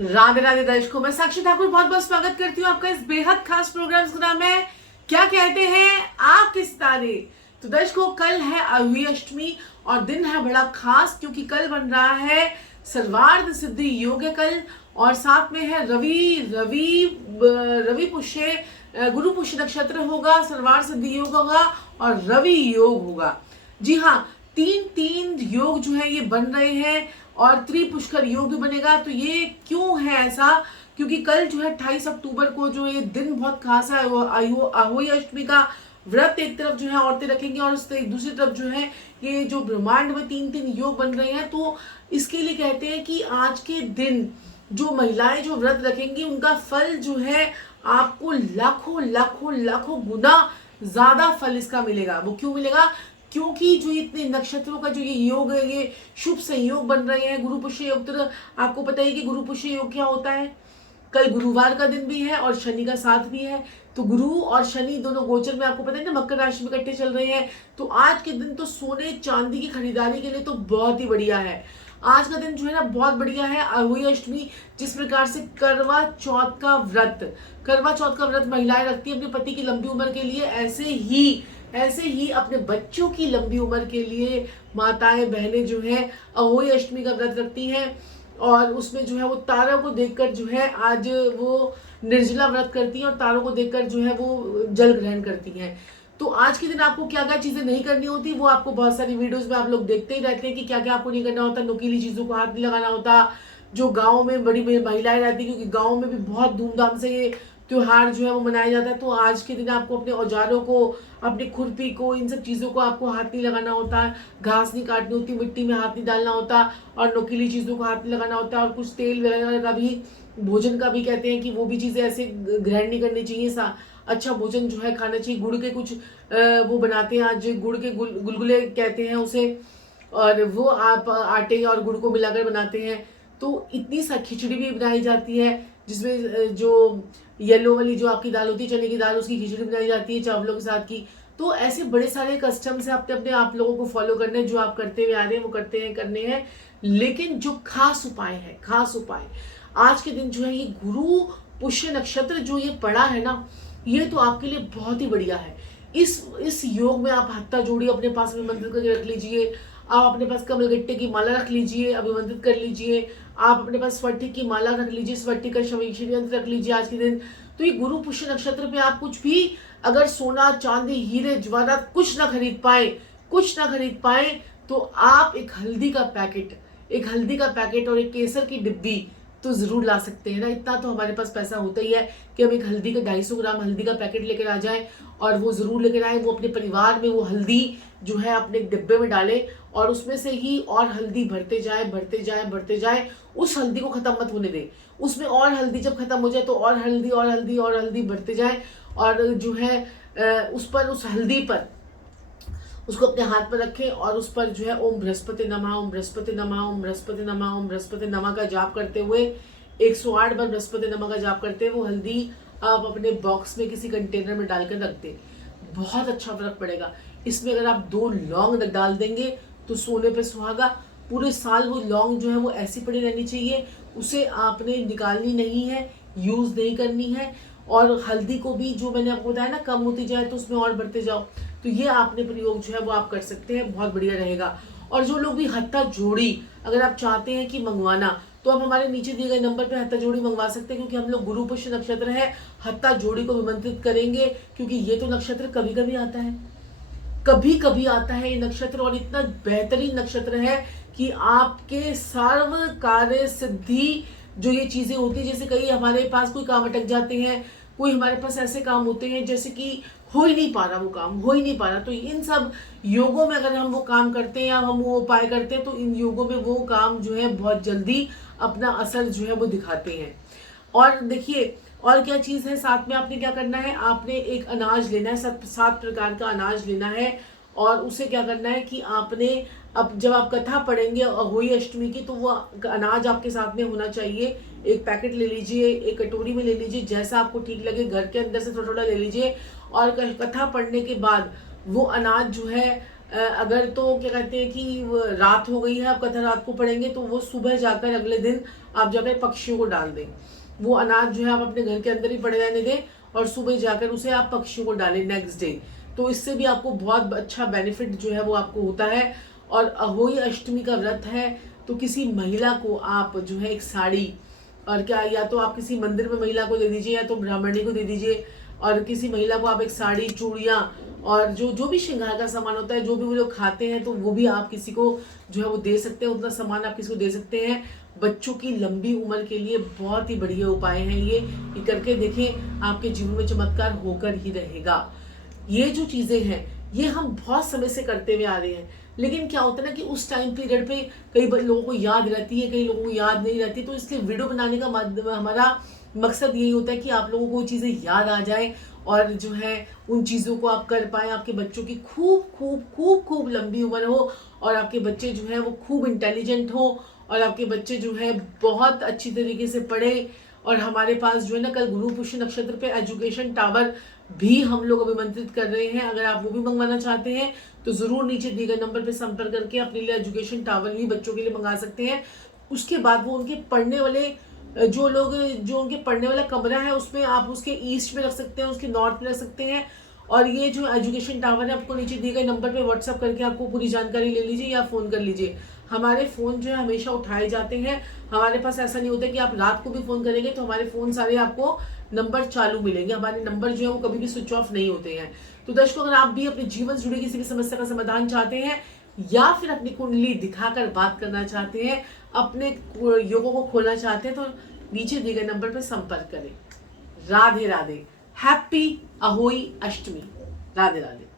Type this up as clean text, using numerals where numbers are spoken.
राधे राधे दर्शकों, मैं साक्षी ठाकुर बहुत बहुत स्वागत करती हूँ आपका इस बेहद खास प्रोग्राम का नाम है क्या कहते हैं आपके सितारे। तो दर्शकों, कल है अहोई अष्टमी और दिन है बड़ा खास क्योंकि कल बन रहा है सर्वार्थ सिद्धि योग है कल। और साथ में है रवि रवि रवि पुष्य गुरु पुष्य नक्षत्र होगा, सर्वार्थ सिद्धि योग होगा और रवि योग होगा। जी हाँ, तीन तीन योग जो है ये बन रहे हैं और त्रिपुष्कर योग भी बनेगा। तो ये क्यों है ऐसा? क्योंकि कल जो है 28 अक्टूबर को जो ये दिन बहुत खास है। अहोई अष्टमी का व्रत एक तरफ जो है औरतें रखेंगी और उससे दूसरी तरफ जो है ये जो ब्रह्मांड में तीन तीन योग बन रहे हैं, तो इसके लिए कहते हैं कि आज के दिन जो महिलाएं जो व्रत रखेंगी उनका फल जो है आपको लाखों लाखों लाखों गुना ज्यादा फल इसका मिलेगा। वो क्यों मिलेगा? क्योंकि जो इतने नक्षत्रों का जो ये योग है, ये शुभ संयोग बन रहे हैं। गुरु पुष्य योग, तो आपको पता है कि गुरु पुष्य योग क्या होता है। कल गुरुवार का दिन भी है और शनि का साथ भी है। तो गुरु और शनि दोनों गोचर में, आपको पता है ना, मकर राशि में इकट्ठे चल रहे हैं। तो आज के दिन तो सोने चांदी की खरीदारी के लिए तो बहुत ही बढ़िया है। आज का दिन जो है ना बहुत बढ़िया है। अहोई अष्टमी, जिस प्रकार से करवा चौथ का व्रत महिलाएं रखती है अपने पति की लंबी उम्र के लिए, ऐसे ही अपने बच्चों की लंबी उम्र के लिए माताएं बहनें जो है अहोई अष्टमी का व्रत रखती हैं। और उसमें जो है वो तारों को देखकर जो है आज वो निर्जला व्रत करती हैं और तारों को देखकर जो है वो जल ग्रहण करती हैं। तो आज के दिन आपको क्या क्या चीजें नहीं करनी होती वो आपको बहुत सारी वीडियोस में आप लोग देखते ही रहते हैं कि क्या क्या आपको नहीं करना होता। नुकीली चीजों को हाथ नहीं लगाना होता। जो गाँव में बड़ी बड़ी महिलाएं रहती है, क्योंकि गाँव में भी बहुत धूमधाम से ये त्योहार जो है वो मनाया जाता है। तो आज के दिन आपको अपने औजारों को, अपनी खुरपी को, इन सब चीज़ों को आपको हाथ नहीं लगाना होता है। घास नहीं काटनी होती, मिट्टी में हाथ नहीं डालना होता और नुकीली चीज़ों को हाथ नहीं लगाना होता। और कुछ तेल वगैरह का भी, भोजन का भी कहते हैं कि वो भी चीज़ें ऐसे ग्रहण नहीं करनी चाहिए। अच्छा भोजन जो है खाना चाहिए। गुड़ के कुछ वो बनाते हैं आज, गुड़ के गुलगुले कहते हैं उसे, और वो आप आटे और गुड़ को मिलाकर बनाते हैं। तो इतनी सा खिचड़ी भी बनाई जाती है जिसमें जो येलो वाली जो आपकी दाल होती है, चने की दाल, उसकी खिचड़ी बनाई जाती है चावलों के साथ की। तो ऐसे बड़े सारे कस्टम्स है अपने अपने आप लोगों को फॉलो करने हैं। जो आप करते हुए आ रहे हैं वो करने हैं। लेकिन जो खास उपाय आज के दिन जो है, ये गुरु पुष्य नक्षत्र जो ये पड़ा है ना, ये तो आपके लिए बहुत ही बढ़िया है। इस योग में आप हत्था जोड़ी अपने पास अभिमंत्रित करके रख लीजिए। आप अपने पास कमलगट्टे की माला रख लीजिए, अभिमंत्रित कर लीजिए। आप अपने पास स्फटिक की माला रख लीजिए, स्फटिक का यंत्र रख लीजिए आज के दिन। तो ये गुरु पुष्य नक्षत्र पे आप कुछ भी, अगर सोना चांदी हीरे जवाहरात कुछ ना खरीद पाए तो आप एक हल्दी का पैकेट और एक केसर की डिब्बी तो जरूर ला सकते हैं ना। इतना तो हमारे पास पैसा होता ही है कि हम एक हल्दी का 250 ग्राम हल्दी का पैकेट लेकर आ जाएं और वो जरूर लेकर आए। वो अपने परिवार में वो हल्दी जो है अपने डिब्बे में डालें और उसमें से ही और हल्दी भरते जाए। उस हल्दी को खत्म मत होने दें। उसमें और हल्दी जब खत्म हो जाए तो और हल्दी भरते जाए। और जो है उस हल्दी पर उसको अपने हाथ पर रखें और उस पर जो है ओम बृहस्पति नमः, ओम बृहस्पति नमः, ओम बृहस्पति नमः, ओम बृहस्पति नमः का जाप करते हुए 108 बार बृहस्पति नमः का जाप करते हुए वो हल्दी आप अपने बॉक्स में किसी कंटेनर में डालकर रख दें। बहुत अच्छा फर्क पड़ेगा। इसमें अगर आप 2 लौंग डाल देंगे तो सोने पे सुहागा। पूरे साल वो लौंग जो है वो ऐसी पड़ी रहनी चाहिए, उसे आपने निकालनी नहीं है, यूज नहीं करनी है। और हल्दी को भी, जो मैंने आपको बताया ना, कम होती जाए तो उसमें और बढ़ते जाओ। तो ये आपने प्रयोग जो है वो आप कर सकते हैं, बहुत बढ़िया रहेगा। और जो लोग भी हत्था जोड़ी अगर आप चाहते हैं कि मंगवाना, तो आप हमारे नीचे दिए गए नंबर पे हत्था जोड़ी मंगवा सकते हैं। क्योंकि हम लोग गुरु पुष्य नक्षत्र है, हत्था जोड़ी को विमंत्रित करेंगे क्योंकि ये तो नक्षत्र कभी कभी आता है ये नक्षत्र। और इतना बेहतरीन नक्षत्र है कि आपके सर्व कार्य सिद्धि जो ये चीजें होती है, जैसे कई हमारे पास कोई काम अटक जाते हैं, कोई हमारे पास ऐसे काम होते हैं जैसे कि हो ही नहीं पा रहा। तो इन सब योगों में अगर हम वो काम करते हैं या हम वो उपाय करते हैं तो इन योगों में वो काम जो है बहुत जल्दी अपना असर जो है वो दिखाते हैं। और देखिए, और क्या चीज है, साथ में आपने क्या करना है, आपने एक अनाज लेना है, 7 प्रकार का अनाज लेना है। और उसे क्या करना है कि आपने, अब जब आप कथा पढ़ेंगे अहोई अष्टमी की, तो वो अनाज आपके साथ में होना चाहिए। एक पैकेट ले लीजिए, एक कटोरी में ले लीजिए, जैसा आपको ठीक लगे, घर के अंदर से थोड़ा थोड़ा ले लीजिए। और कथा पढ़ने के बाद वो अनाज जो है अगर तो क्या कहते हैं कि रात हो गई है, आप कथा रात को पढ़ेंगे, तो वो सुबह जाकर अगले दिन आप जाकर पक्षियों को डाल दें। वो अनाज जो है आप अपने घर के अंदर ही पड़े रहने दें और सुबह जाकर उसे आप पक्षियों को डालें नेक्स्ट डे। तो इससे भी आपको बहुत अच्छा बेनिफिट जो है वो आपको होता है। और अहोई अष्टमी का व्रत है, तो किसी महिला को आप जो है एक साड़ी, और क्या, या तो आप किसी मंदिर में महिला को दे दीजिए या तो ब्राह्मणी को दे दीजिए, और किसी महिला को आप एक साड़ी, चूड़ियाँ और जो जो भी श्रृंगार का सामान होता है, जो भी वो लोग खाते हैं, तो वो भी आप किसी को जो है वो दे सकते हैं। उतना सामान आप किसी को दे सकते हैं। बच्चों की लंबी उम्र के लिए बहुत ही बढ़िया उपाय हैं ये करके देखें, आपके जीवन में चमत्कार होकर ही रहेगा। ये जो चीजें हैं ये हम बहुत समय से करते हुए आ रहे हैं, लेकिन क्या होता है ना कि उस टाइम पीरियड पे कई लोगों को याद रहती है, कई लोगों को याद नहीं रहती। तो इसलिए वीडियो बनाने का हमारा मकसद यही होता है कि आप लोगों को वो चीज़ें याद आ जाए और जो है उन चीज़ों को आप कर पाए। आपके बच्चों की खूब खूब खूब खूब लंबी उम्र हो और आपके बच्चे जो है वो खूब इंटेलिजेंट हो और आपके बच्चे जो है बहुत अच्छी तरीके से पढ़े। और हमारे पास जो है ना कल गुरु पुष्य नक्षत्र पे एजुकेशन टावर भी हम लोग अभिमंत्रित कर रहे हैं। अगर आप वो भी मंगवाना चाहते हैं तो जरूर नीचे दिए गए नंबर पे संपर्क करके अपने लिए एजुकेशन टावर भी बच्चों के लिए मंगा सकते हैं। उसके बाद वो उनके पढ़ने वाले जो उनके पढ़ने वाला कमरा है उसमें आप उसके ईस्ट में रख सकते हैं, उसके नॉर्थ में रख सकते हैं। और ये जो एजुकेशन टावर है आपको नीचे दिए गए नंबर पे व्हाट्सअप करके आपको पूरी जानकारी ले लीजिए या फ़ोन कर लीजिए। हमारे फ़ोन जो है हमेशा उठाए जाते हैं। हमारे पास ऐसा नहीं होता कि आप रात को भी फ़ोन करेंगे तो हमारे फ़ोन सारे आपको नंबर चालू मिलेंगे। हमारे नंबर जो है वो कभी भी स्विच ऑफ नहीं होते हैं। तो दर्शकों, अगर आप भी अपने जीवन से जुड़ी किसी भी समस्या का समाधान चाहते हैं या फिर अपनी कुंडली दिखाकर बात करना चाहते हैं, अपने योगों को खोलना चाहते हैं, तो नीचे दिए गए नंबर पर संपर्क करें। राधे राधे। हैप्पी अहोई अष्टमी। राधे राधे।